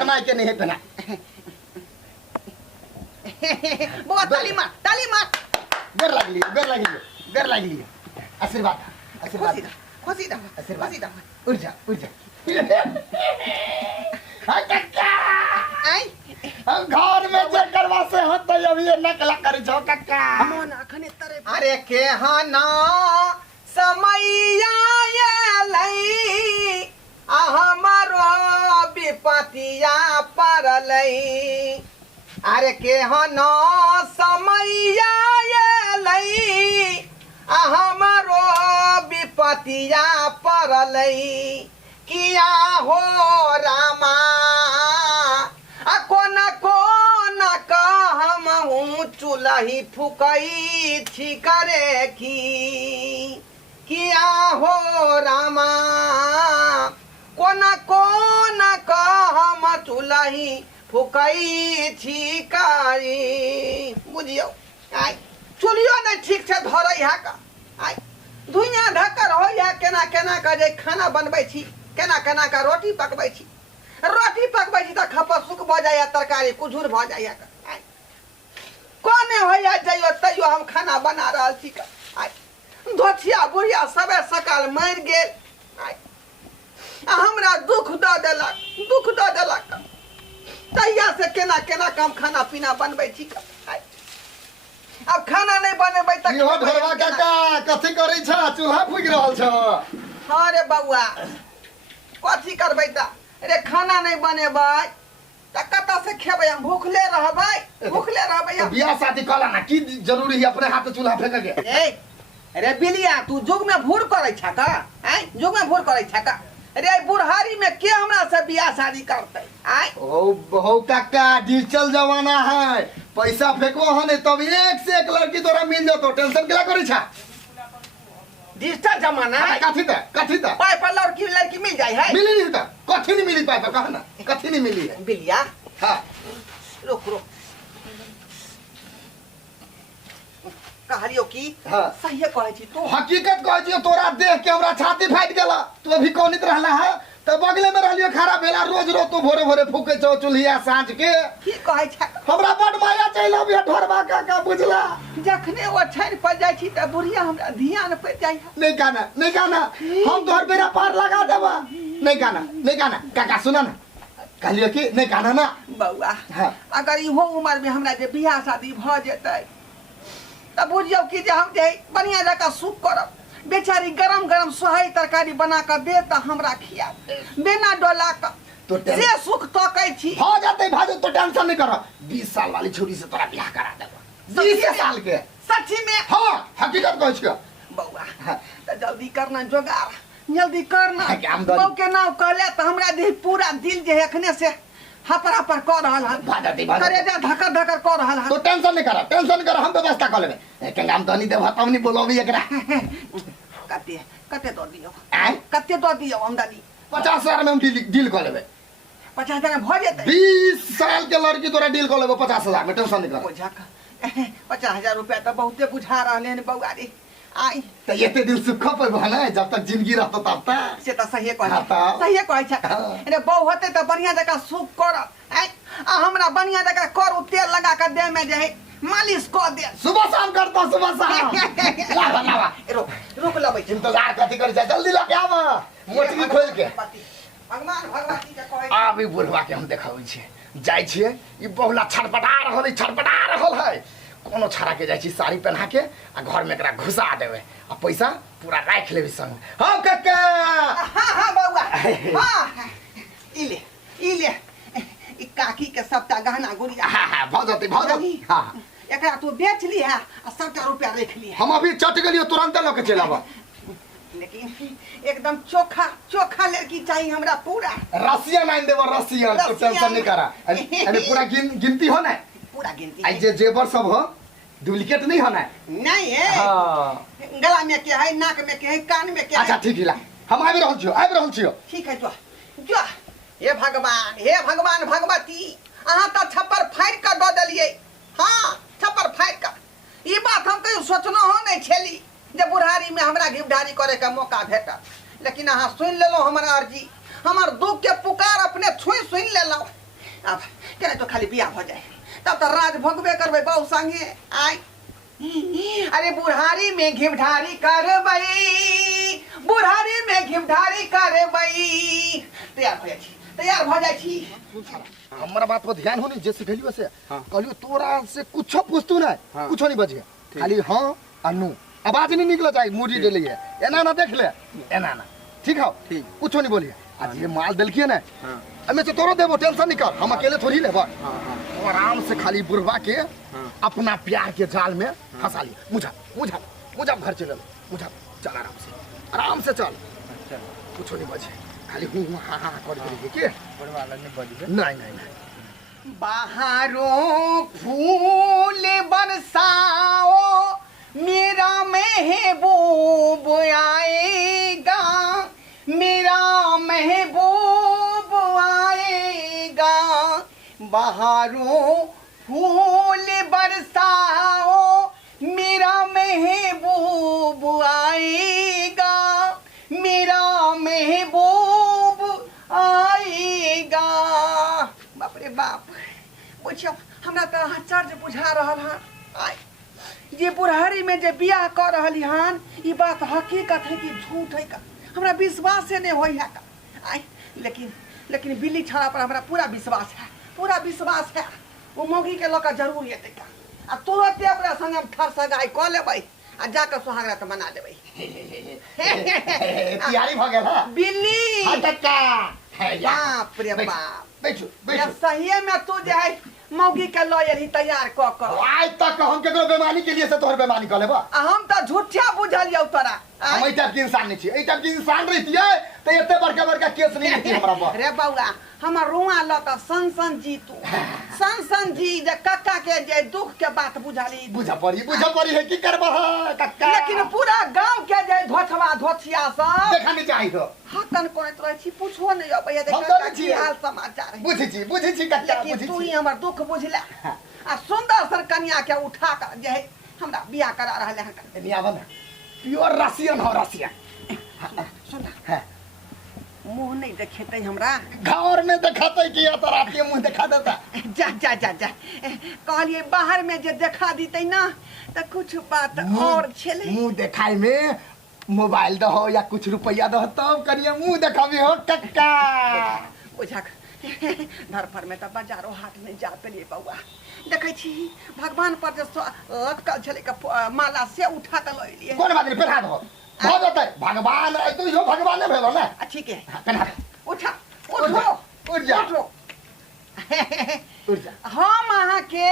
शर्मा के नहीं पहना बुआ ताली मार बेर लगली आशीर्वाद खुशी दा उड़ जा हाय कक्का आई हम घर में जे करवा से होत अभी नकला करी छो कक्का मन अखने तरे अरे के हना समैया आलै आ हमारो विपतिया परलै अरे के हना समैया आलै आ हमारो विपतिया परलै किया हो रामा आ कोना का हम हूँ चूल्ही फुकई थी करे की किया हो रामा कोना का हम चूल्ही फुकई थी करी बुझियो आई चुलियो नहीं ठीक से धरै है का आई धुइया ढक्कर हो या केना का जे खाना बनबै छी केना का रोटी पकबै छी त खपत सुख भ जाय तरकारी कुझुर भ जाय आई कोने होया जाइयो तैयो हम खाना बना रहल छी का आई धोथिया बुढ़िया सबे सकाल मर गेल आई हमरा दुख द देलक तैया से केना काम खाना पीना बनबै छी का आई अब खाना नहीं बनेबै त इहो ढोरवा काका कथि करै छ चूल्हा फुक रहल छ हां रे बउआ कथि करबै त रे खाना नहीं बनेबै त कत से खेबै हम भूखले रहबै बियाह शादी कला ना की जरूरी है अपने हाथ चूल्हा फेंक के ए रे बिलिया तू जुग में भूर करै छ का हैं जुग में भूर करै छ का रे बुढ़ारी में के हमरा से बियाह शादी करतै आय ओ बहु काका डिजिटल जमाना है पैसा फेंकबो हने तब एक से एक लड़की तोरा मिल जतो टेंशन केला करै छ डिजिटल जमाना है कथि त पाई पर लड़की मिल जाय है मिली नहीं त कथि नहीं मिली पाए तो कह ना कथि नहीं मिली है बिलिया हां रुक कहलियो की हां सही कहै छी तू हकीकत कहै छी तोरा देख के हमरा छाती फाट गेला तू अभी कोनित रहला है त बगले में रहलियो खड़ा भेला रोज तू भोरे फूके छौ चुल्हिया साँझ के की कहै छ हमरा बड माया चैल अबे ढोरबा काका बुझला जखने ओ छाड़ पर जाय छी त बुढ़िया हमरा ध्यान पर जाय नहीं गाना हम तोहर बेरा पार लगा देबा नहीं गाना काका सुना ना कहलियो कि नहीं गाना ना बउआ हां अगर इहो उम्र में हमरा जे बियाह शादी भ जेतै त बुझियो कि जे हम जे बढ़िया जका सुख करब बेचारी गरम सोहाई तरकारी बना कर दे त हमरा खिया बिना डोला का तो से सुख तकै छी हो जाते भाजो तो टेंशन नहीं कर 20 साल वाली छोरी से तोरा बियाह करा देबो 20 साल के सच्ची में हां हकीकत कहै छी बउआ त जल्दी करना जोगार जल्दी करना आमदनी। बउ के नाम कहले त हमरा देह पूरा दिल जे एखने से हपरा पर कर रहल है भाजती करेजा धकर कर रहल है तो टेंशन नहीं कर हम व्यवस्था कर लेबे के आमदनी देब तब नहीं बोलोबी एकरा कते दो दियो आय कते दो दियो आमदनी 50,000 में हम डील कर लेबे 50,000 में भ जेतै 20 साल के लड़की तोरा डील कर लेबे 50,000 में टेंशन नहीं कर बुझा 50,000 रुपया तो बहुते बुझा रहले ने बउआ रे आई त एते दिन सुख पे भला जब तक जिंदगी रहत तब तक से त सही कहै हाँ त। सही कहै छ हाँ। रे बउ होते त बढ़िया जका सुख कर आई आ हमरा बढ़िया जका कर तेल लगा के दे में जे है मालिश क दे सुबह शाम करता सुबह शाम लावा रुक लबै इंतजार कथी कर जल्दी लेके आव मोटकी खोल के भगवान भगवती के कहै आबी बुढ़वा के हम देखाबै छियै जाय छियै ई बहुला छटपटा रहल है कोनो छाड़ा के जाय छी साड़ी पहना के आ घर में एकरा घुसा देबे आ पैसा पूरा राख लेबे संग हां काका हां बउआ हां ई ले ई काकी के सबटा गहना गुड़िया हां भौजती हां एकरा तू बेच ली है आ 7 रुपया रख ली है हम अभी चट गेलियो तुरंत लेके चल आबा लेकिन एकदम चोखा लड़की चाहिए हमरा पूरा रसियन आइन देबो रसियन तो टेंशन नहीं करा अरे पूरा गिनती हो ना पूरा गिनती आई जे जेवर सब हो डुप्लीकेट नहीं होना नहीं है हां गला में के है नाक में के है कान में के है अच्छा ठीक है हम आबि रहल छियो ठीक है जो हे भगवान भगवती अहाँ त छप्पर फाड़ के द देलिए हां छप्पर फाड़ के ई बात हम कहियो सोचनो हो नहीं छेली जे बुढ़ारी में हमरा गिरधारी करे का मौका भेटत लेकिन अहाँ सुन लेलो हमरा अर्जी हमर दुख के पुकार अपने सुन लेलो अब केना तो खाली बियाह हो जाए तब तो राज भोगबे करबे बहु संगे आई अरे बुढ़ारी में घिमढारी करबई बुढ़ारी में घिमढारी करबई तैयार भ जाय छी हमरा बात पर ध्यान होनी जे सिखलियो से कहलियो तोरा से कुछ पूछतू ना कुछ नहीं बजे खाली हां और नो आवाज नहीं निकल जाए मुड़ी दे लिए एना ना देख ले एना ना ठीक है कुछ नहीं बोलिए आज ये माल दलकिए ना हमें से तोरो देबो टेंशन निकाल हम अकेले थोड़ी लेबो आराम से खाली बुढ़वा के अपना प्यार के जाल में फंसा लिए मुझा मुझा मुझा घर चल मुझा चल आराम से चल कुछ नहीं बजे खाली हूँ हाँ हाँ कर के नहीं नहीं नहीं बाहरों फूल बरसाओ मेरा महबूब आएगा मेरा महबूब आएगा बाहरों फूल बरसाओ मेरा महबूब आएगा मेरा महबूब आएगा बाप रे बाप बुझियो हमरा तो आश्चर्य बुझा रहल हन आय ये बुढ़ारी में जे बियाह कर रहली हन ई बात हकीकत है कि झूठ है का हमरा विश्वास से नहीं होई है का आय लेकिन बिल्ली छड़ा पर हमरा पूरा विश्वास है वो मौगी के लका जरूर हेतै का आ तुरंत अपना संग हम ठर सगाई क लेबै आ जाकर सुहागरा त मना देबै तैयारी भ गेल ह बिल्ली हटका बाप रे बाप बैठो बैठो सही में तू जे है मौगी के लयली तैयार क आज तक हम केकरो बेमानी के लिए से तोहर बेमानी क लेबा हम त झूठा बुझलियौ तोरा हम ई टाइप के इंसान नहीं छी ई टाइप के इंसान रहितिए त एते बड़का केस नहीं रहती हमरा पर रे बौआ हमर रुआ ल त सन जी तू सन जी जे कक्का के जे दुख के बात बुझाली बुझा पड़ी है की करबा कक्का लेकिन पूरा गांव के जे धोछवा धोछिया सब देखा नहीं चाहिए तो हतन कोइत रह छी पूछो नहीं अबैया देखा की हाल समाचार है बुझी छी कक्का लेकिन तू ही हमर दुख बुझला आ सुंदर सर कन्या के उठा कर जे है हमरा बियाह करा रहले हन निया बना प्योर रसियन हो रसियन सुन है मुंह नहीं देखेते हमरा घर में दिखाते कि या तो रात के मुंह दिखा देता जा कहलिए बाहर में जे देखा दीते ना तो कुछ बात और छले मुंह दिखाई में मोबाइल दहो या कुछ रुपया दहो तब करिए मुंह दिखाबी हो कक्का बुझा घर पर में तो बाजारो हाट में जा पेलिए बउआ देखै छी भगवान पर जे लटकल छले के माला से उठा के ल लिए कोन बात रे पहना दहो हो जतै भगवान है तो यो भगवान भेलो ना ठीक है पहना उठा उठ जा हम अहाँ के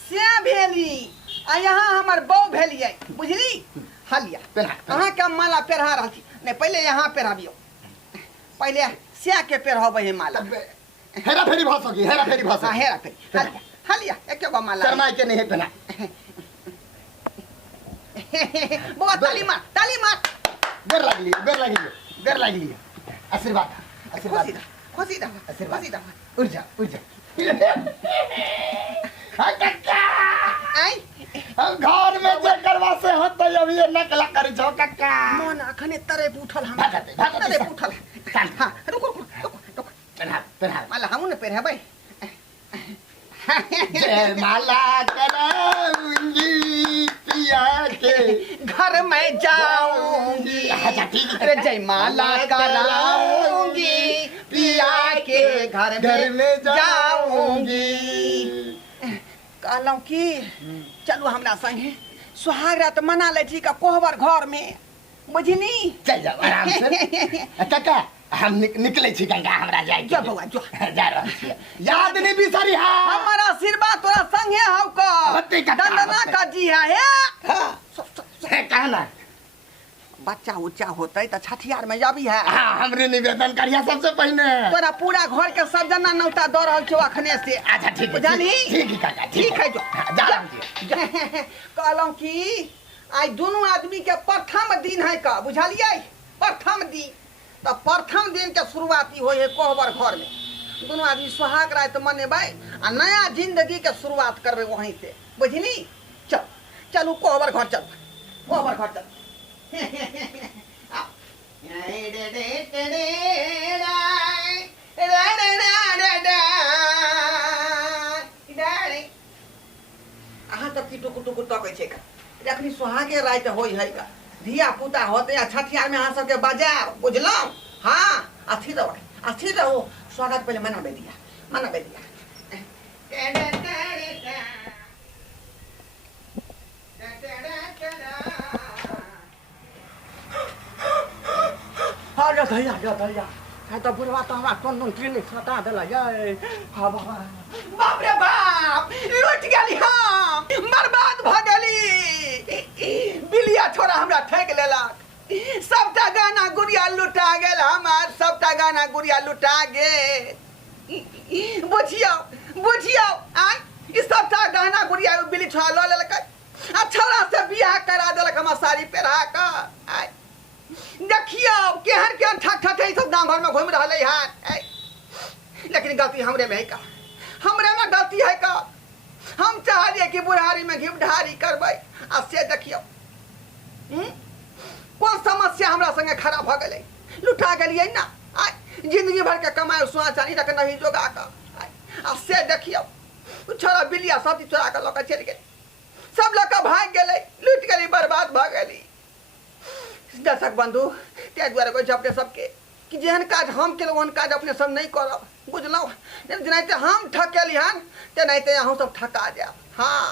से भेली आ यहाँ हमर बौ भेलिए बुझली हलिया अहाँ के माला पहरा रहल छी नहीं पहले यहाँ पहराबियो पहले से के पहराबे है माला हेरा फेरी भाषा हेरा फेरी हलिया एक गो माला शर्माई के नहीं पहना बुआ ताली मार बेर लगली आशीर्वाद खुशी दा उड़ जा हां कक्का आई हम घर में जे करवा से होत अभी नकला कर जो कक्का मन अखने तरे उठल हम तरे उठल हां रुक पहना माला हम न पहराबै जय माला कराऊंगी पिया के घर में जाऊंगी अरे जय माला कराऊंगी पिया के घर में जाऊंगी कहलौं की चलू हमरा संगे सुहागरात मना ले छी का कोहबर घर में बुझनी चल जाओ आराम से कक्का हम निकले छी गंगा हमरा जाय जा बउआ जा रहल छी याद नहीं बिसरी हा हमारा आशीर्वाद तोरा संगे हौ का दंदना का जी है हां कहना बच्चा उच्चा होतै त छठियार में जाबी है हां हमरे निवेदन करिया सबसे पहले तोरा पूरा घर के सब जना नौता द रहल छौ अखने से अच्छा ठीक बुझली ठीक है काका ठीक है जो जा रहल कहलौं की आई दोनों आदमी के प्रथम दिन है का बुझलियै प्रथम दिन तो प्रथम दिन के शुरुआती हो है कोहबर घर में दोनों आदमी सुहाग रात मनेबै आ नया जिंदगी के शुरुआत करबै वहीं से बुझली चलू कोहबर घर चल टुकुर टुकुर तकै छै का जखनी सुहागे रात होई है का धिया पुता होते आ छठियार में अहाँ सबके बजाओ बुझलौं हाँ अस्थिर रहो स्वागत पहले मनाबे दिया हाँ धैया है तो बुढ़वा तो हमारा टन क्लिनिक सटा दिला ये हाँ बाबा बाप रे बाप लुट गेली हम बर्बाद भ गेली बिलिया छोरा हमरा ठेक लेलक सबटा गाना गुड़िया लुटा गेल हमार सबटा गाना गुड़िया लुटा गेल बुझियो आय ई सबटा गाना गुड़िया बिली छोरा ल लेलक आ छोरा से बियाह करा देलक हम साड़ी पहिरा के आय देखियो केहन ठक ठक सब गांव भर में घूम रहा है लेकिन गलती हमरे में है का हमरे में गलती है का हम चाहलिए कि बुढ़ारी में घिम ढारी करबै आ से देखियो कौन समस्या हमरा संगे खड़ा भ गेलै लुटा गेलियै ना आय जिंदगी भर के कमाई सोना चांदी रख नहीं जोगा का आ से देखियो छोरा बिलिया सब चोरा के लक चल गेल सब लक भाग गेलै लूट गेली बर्बाद भ गेली दर्शक बंधु ते द्वारा कोई अपने सबके कि जेहन काज हम केलहुँ ओहन काज अपने सब नहीं करब बुझलहुँ जेनाहिते हम ठकेली हन तेनाहिते अहूँ सब ठका जायब हाँ